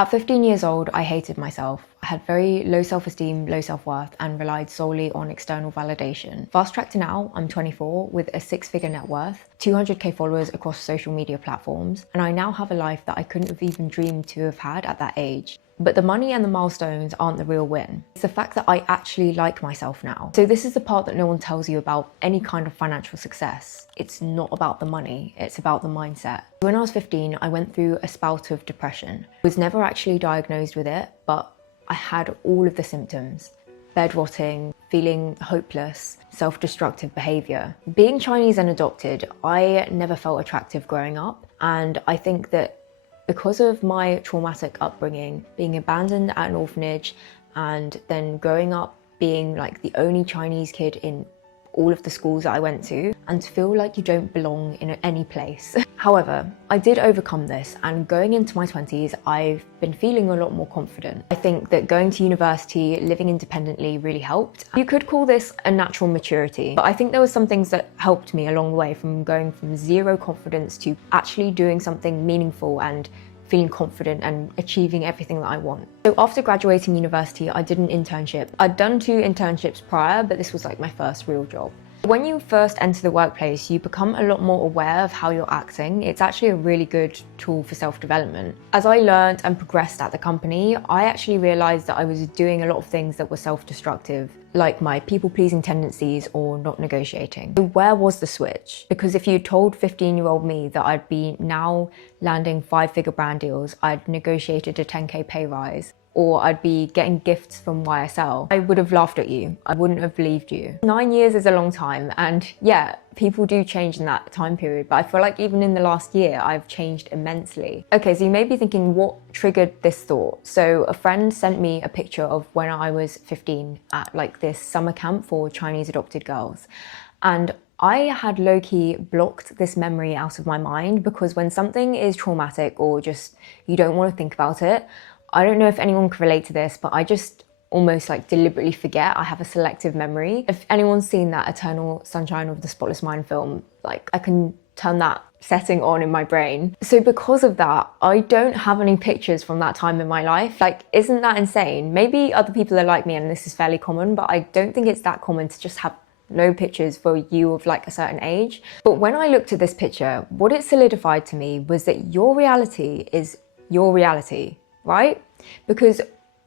At 15 years old, I hated myself. I had very low self-esteem, low self-worth, and relied solely on external validation. Fast track to now, I'm 24 with a 6-figure net worth, 200k followers across social media platforms, and I now have a life that I couldn't have even dreamed to have had at that age. But the money and the milestones aren't the real win. It's the fact that I actually like myself now. So this is the part that no one tells you about any kind of financial success. It's not about the money, it's about the mindset. When I was 15, I went through a spout of depression. I was never actually diagnosed with it, but I had all of the symptoms. Bed rotting, feeling hopeless, self-destructive behavior. Being Chinese and adopted, I never felt attractive growing up. And I think that because of my traumatic upbringing, being abandoned at an orphanage, and then growing up being like the only Chinese kid in all of the schools that I went to, and to feel like you don't belong in any place. However, I did overcome this, and going into my 20s, I've been feeling a lot more confident. I think that going to university, living independently really helped. You could call this a natural maturity, but I think there were some things that helped me along the way, from going from zero confidence to actually doing something meaningful and feeling confident and achieving everything that I want. So after graduating university, I did an internship. I'd done 2 internships prior, but this was like my first real job. When you first enter the workplace, you become a lot more aware of how you're acting. It's actually a really good tool for self-development. As I learned and progressed at the company, I actually realized that I was doing a lot of things that were self-destructive, like my people-pleasing tendencies or not negotiating. So where was the switch? Because if you told 15-year-old me that I'd be now landing 5-figure brand deals, I'd negotiated a 10k pay rise, or I'd be getting gifts from YSL, I would have laughed at you. I wouldn't have believed you. 9 years is a long time, and yeah, people do change in that time period, but I feel like even in the last year, I've changed immensely. Okay, so you may be thinking, what triggered this thought? So a friend sent me a picture of when I was 15 at like this summer camp for Chinese adopted girls. And I had low-key blocked this memory out of my mind, because when something is traumatic or just you don't want to think about it, I don't know if anyone can relate to this, but I just almost like deliberately forget. I have a selective memory. If anyone's seen that Eternal Sunshine of the Spotless Mind film, like I can turn that setting on in my brain. So because of that, I don't have any pictures from that time in my life. Like, isn't that insane? Maybe other people are like me and this is fairly common, but I don't think it's that common to just have no pictures for you of like a certain age. But when I looked at this picture, what it solidified to me was that your reality is your reality, right? Because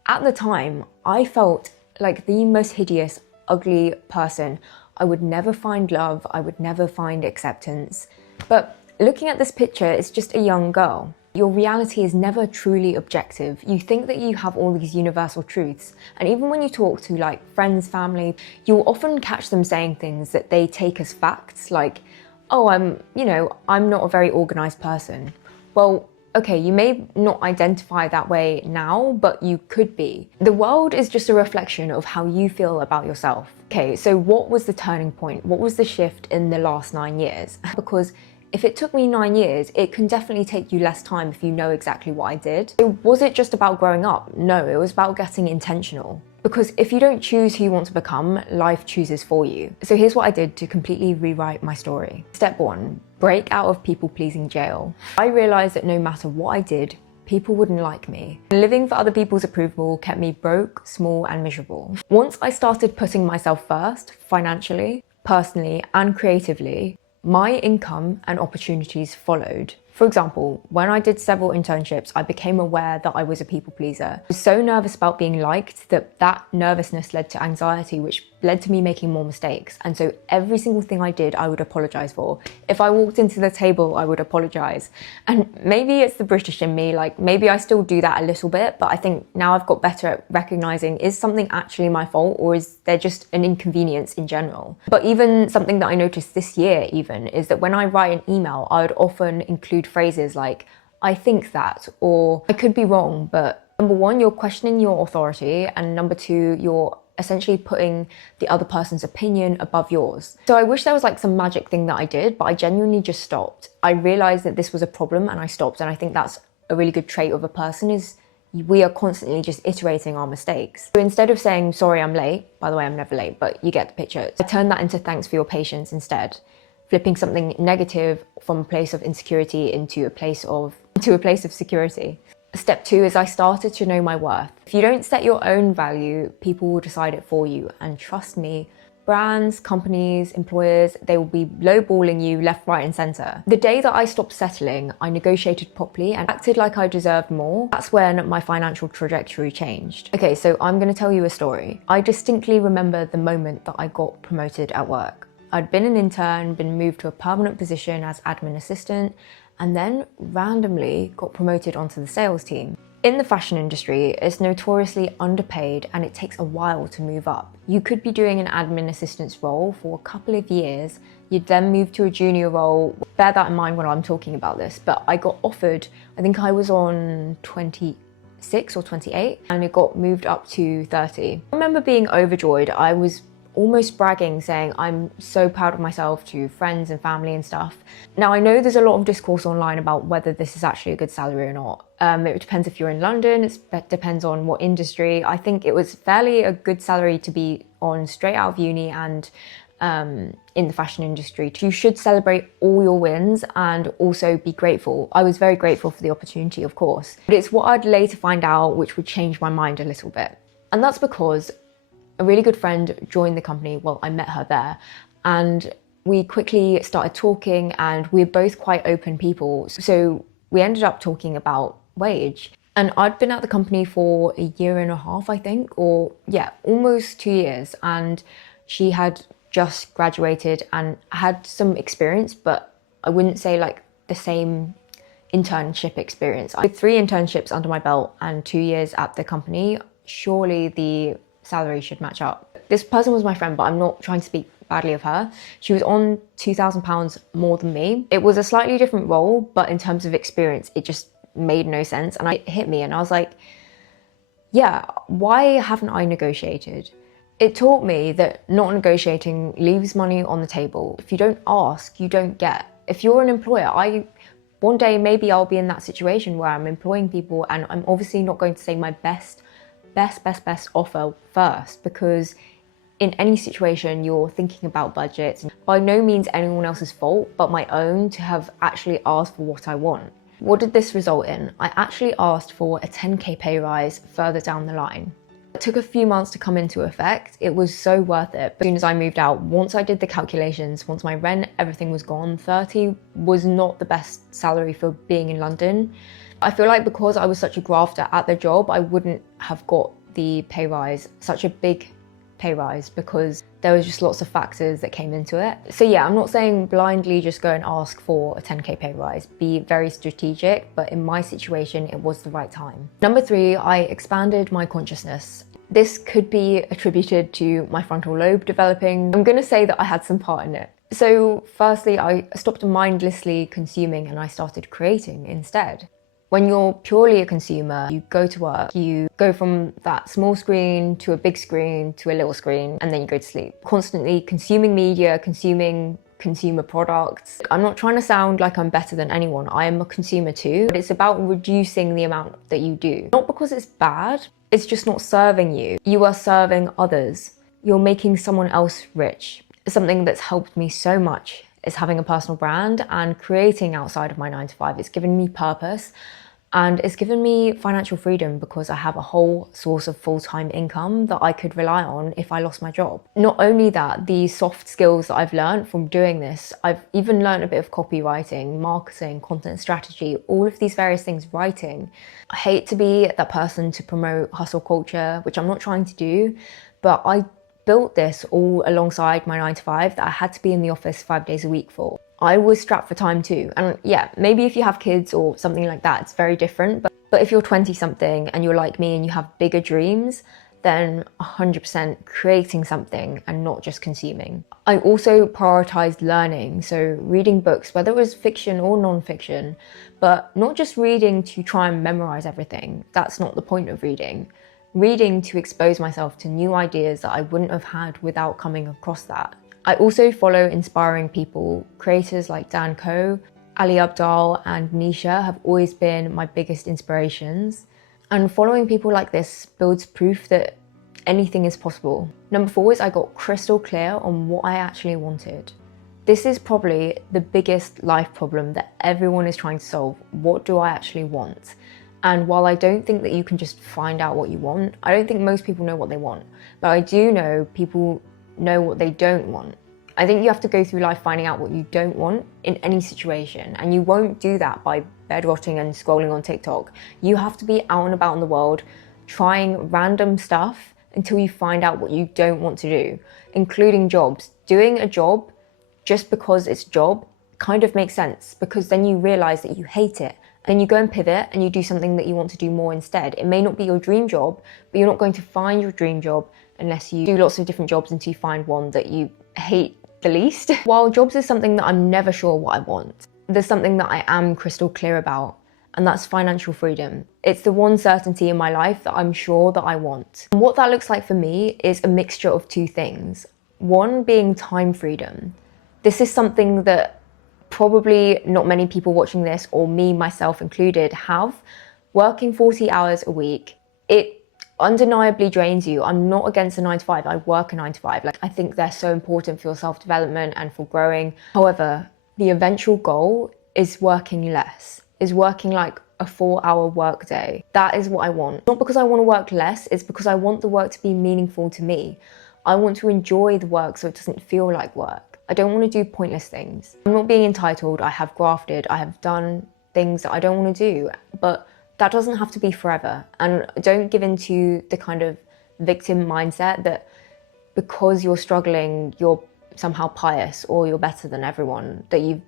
at the time, I felt like the most hideous, ugly person. I would never find love. I would never find acceptance. But looking at this picture, it's just a young girl. Your reality is never truly objective. You think that you have all these universal truths. And even when you talk to like friends, family, you'll often catch them saying things that they take as facts, like, oh, I'm not a very organized person. Well, okay, you may not identify that way now, but you could be. The world is just a reflection of how you feel about yourself. Okay, so what was the turning point? What was the shift in the last 9 years? Because if it took me 9 years, it can definitely take you less time if you know exactly what I did. So was it just about growing up? No, it was about getting intentional. Because if you don't choose who you want to become, life chooses for you. So here's what I did to completely rewrite my story. Step 1, break out of people-pleasing jail. I realized that no matter what I did, people wouldn't like me. Living for other people's approval kept me broke, small, and miserable. Once I started putting myself first, financially, personally, and creatively, my income and opportunities followed. For example, when I did several internships, I became aware that I was a people pleaser. I was so nervous about being liked that nervousness led to anxiety, which led to me making more mistakes. And so every single thing I did, I would apologize for. If I walked into the table, I would apologize. And maybe it's the British in me, like maybe I still do that a little bit, but I think now I've got better at recognizing, is something actually my fault, or is there just an inconvenience in general? But even something that I noticed this year even is that when I write an email, I would often include phrases like, I think that, or I could be wrong, but number 1, you're questioning your authority, and number 2, you're essentially putting the other person's opinion above yours. So I wish there was like some magic thing that I did, but I genuinely just stopped. I realized that this was a problem and I stopped, and I think that's a really good trait of a person, is we are constantly just iterating our mistakes. So instead of saying, sorry, I'm late, by the way, I'm never late, but you get the picture, I turned that into thanks for your patience instead. Flipping something negative from a place of insecurity into a place of security. Step 2 is I started to know my worth. If you don't set your own value, people will decide it for you. And trust me, brands, companies, employers, they will be lowballing you left, right, and center. The day that I stopped settling, I negotiated properly and acted like I deserved more. That's when my financial trajectory changed. Okay, so I'm gonna tell you a story. I distinctly remember the moment that I got promoted at work. I'd been an intern, been moved to a permanent position as admin assistant, and then randomly got promoted onto the sales team. In the fashion industry, it's notoriously underpaid and it takes a while to move up. You could be doing an admin assistant's role for a couple of years, you'd then move to a junior role. Bear that in mind when I'm talking about this, but I got offered, I think I was on 26 or 28, and it got moved up to 30. I remember being overjoyed. I was almost bragging, saying I'm so proud of myself to friends and family and stuff. Now I know there's a lot of discourse online about whether this is actually a good salary or not. It depends if you're in London, it depends on what industry. I think it was fairly a good salary to be on straight out of uni and in the fashion industry. You should celebrate all your wins and also be grateful. I was very grateful for the opportunity, of course, but it's what I'd later find out which would change my mind a little bit. And that's because a really good friend joined the company. Well, I met her there, and we quickly started talking, and we're both quite open people. So we ended up talking about wage. And I'd been at the company for a year and a half, I think, or yeah, almost 2 years. And she had just graduated and had some experience, but I wouldn't say like the same internship experience. With 3 internships under my belt and 2 years at the company, surely the salary should match up. This person was my friend, but I'm not trying to speak badly of her. She was on £2,000 more than me. It was a slightly different role, but in terms of experience, it just made no sense. And it hit me and I was like, yeah, why haven't I negotiated? It taught me that not negotiating leaves money on the table. If you don't ask, you don't get. If you're an employer, one day maybe I'll be in that situation where I'm employing people and I'm obviously not going to say my best offer first, because in any situation you're thinking about budgets. By no means anyone else's fault but my own to have actually asked for what I want. What did this result in? I actually asked for a 10k pay rise further down the line. It took a few months to come into effect. It was so worth it. As soon as I moved out, once I did the calculations, once my rent, everything was gone, 30 was not the best salary for being in London. I feel like because I was such a grafter at the job, I wouldn't have got the pay rise, such a big pay rise, because there was just lots of factors that came into it. So yeah, I'm not saying blindly just go and ask for a 10k pay rise. Be very strategic, but in my situation, it was the right time. Number 3, I expanded my consciousness. This could be attributed to my frontal lobe developing. I'm gonna say that I had some part in it. So firstly, I stopped mindlessly consuming and I started creating instead. When you're purely a consumer, you go to work, you go from that small screen to a big screen to a little screen, and then you go to sleep. Constantly consuming media, consuming consumer products. I'm not trying to sound like I'm better than anyone. I am a consumer too, but it's about reducing the amount that you do. Not because it's bad, it's just not serving you. You are serving others. You're making someone else rich. Something that's helped me so much is having a personal brand and creating outside of my 9 to 5. It's given me purpose. And it's given me financial freedom because I have a whole source of full-time income that I could rely on if I lost my job. Not only that, the soft skills that I've learned from doing this, I've even learned a bit of copywriting, marketing, content strategy, all of these various things, writing. I hate to be that person to promote hustle culture, which I'm not trying to do, but I built this all alongside my 9 to 5 that I had to be in the office 5 days a week for. I was strapped for time too. And yeah, maybe if you have kids or something like that, it's very different. But if you're 20 something and you're like me and you have bigger dreams, then 100% creating something and not just consuming. I also prioritized learning. So reading books, whether it was fiction or non-fiction, but not just reading to try and memorize everything. That's not the point of reading. Reading to expose myself to new ideas that I wouldn't have had without coming across that. I also follow inspiring people. Creators like Dan Koe, Ali Abdaal and Nisha have always been my biggest inspirations. And following people like this builds proof that anything is possible. Number 4 is I got crystal clear on what I actually wanted. This is probably the biggest life problem that everyone is trying to solve. What do I actually want? And while I don't think that you can just find out what you want, I don't think most people know what they want. But I do know people know what they don't want. I think you have to go through life finding out what you don't want in any situation. And you won't do that by bed rotting and scrolling on TikTok. You have to be out and about in the world, trying random stuff until you find out what you don't want to do, including jobs. Doing a job just because it's a job kind of makes sense, because then you realize that you hate it. And you go and pivot and you do something that you want to do more instead. It may not be your dream job, but you're not going to find your dream job unless you do lots of different jobs until you find one that you hate the least. While jobs is something that I'm never sure what I want, there's something that I am crystal clear about, and that's financial freedom. It's the one certainty in my life that I'm sure that I want. And what that looks like for me is a mixture of two things. One being time freedom. This is something that probably not many people watching this, or me, myself included, have. Working 40 hours a week, it undeniably drains you. I'm not against a 9 to 5. I work a 9 to 5. Like, I think they're so important for your self-development and for growing. However, the eventual goal is working less, is working like a 4-hour work day. That is what I want. Not because I want to work less, it's because I want the work to be meaningful to me. I want to enjoy the work so it doesn't feel like work. I don't want to do pointless things. I'm not being entitled. I have grafted. I have done things that I don't want to do, but that doesn't have to be forever. And don't give into the kind of victim mindset that because you're struggling, you're somehow pious or you're better than everyone, that you've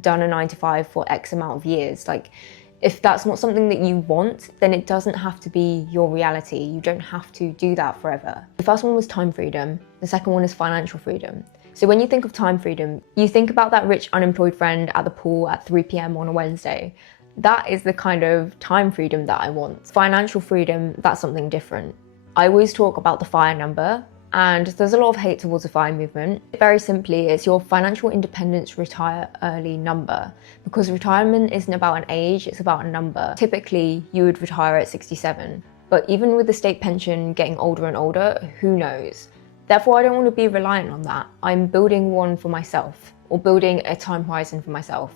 done a 9 to 5 for X amount of years. Like, if that's not something that you want, then it doesn't have to be your reality. You don't have to do that forever. The first one was time freedom. The second one is financial freedom. So when you think of time freedom, you think about that rich unemployed friend at the pool at 3 p.m. on a Wednesday. That is the kind of time freedom that I want. Financial freedom, that's something different. I always talk about the FIRE number, and there's a lot of hate towards the FIRE movement. Very simply, it's your financial independence retire early number, because retirement isn't about an age, it's about a number. Typically, you would retire at 67, but even with the state pension getting older and older, who knows? Therefore, I don't want to be reliant on that. I'm building one for myself, or building a time horizon for myself.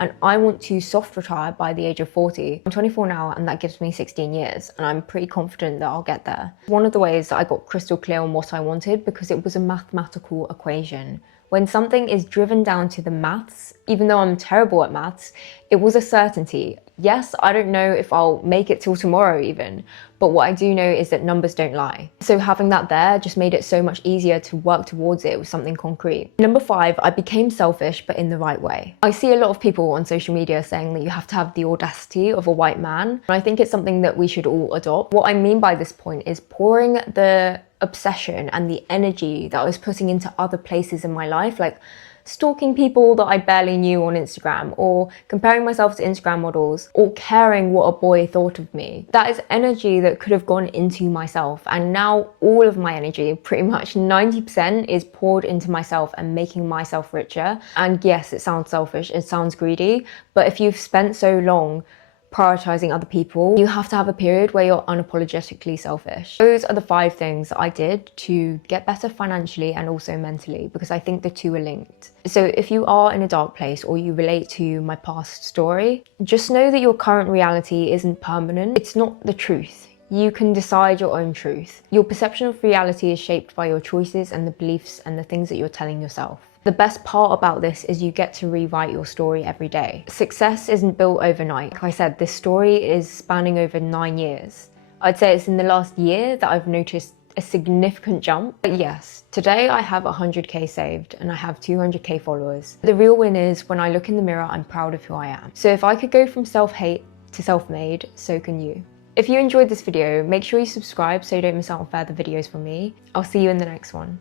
And I want to soft retire by the age of 40. I'm 24 now, and that gives me 16 years, and I'm pretty confident that I'll get there. One of the ways that I got crystal clear on what I wanted, because it was a mathematical equation. When something is driven down to the maths, even though I'm terrible at maths, it was a certainty. Yes, I don't know if I'll make it till tomorrow even, but what I do know is that numbers don't lie. So having that there just made it so much easier to work towards it with something concrete. Number 5, I became selfish, but in the right way. I see a lot of people on social media saying that you have to have the audacity of a white man, and I think it's something that we should all adopt. What I mean by this point is pouring the obsession and the energy that I was putting into other places in my life, like stalking people that I barely knew on Instagram, or comparing myself to Instagram models, or caring what a boy thought of me. That is energy that could have gone into myself, and now all of my energy, pretty much 90%, is poured into myself and making myself richer. And yes, it sounds selfish, it sounds greedy, but if you've spent so long prioritizing other people, you have to have a period where you're unapologetically selfish. Those are the 5 things that I did to get better financially and also mentally, because I think the two are linked. So if you are in a dark place or you relate to my past story, just know that your current reality isn't permanent. It's not the truth. You can decide your own truth. Your perception of reality is shaped by your choices and the beliefs and the things that you're telling yourself. The best part about this is you get to rewrite your story every day. Success isn't built overnight. Like I said, this story is spanning over 9 years. I'd say it's in the last year that I've noticed a significant jump. But yes, today I have 100k saved and I have 200k followers. The real win is when I look in the mirror, I'm proud of who I am. So if I could go from self-hate to self-made, so can you. If you enjoyed this video, make sure you subscribe so you don't miss out on further videos from me. I'll see you in the next one.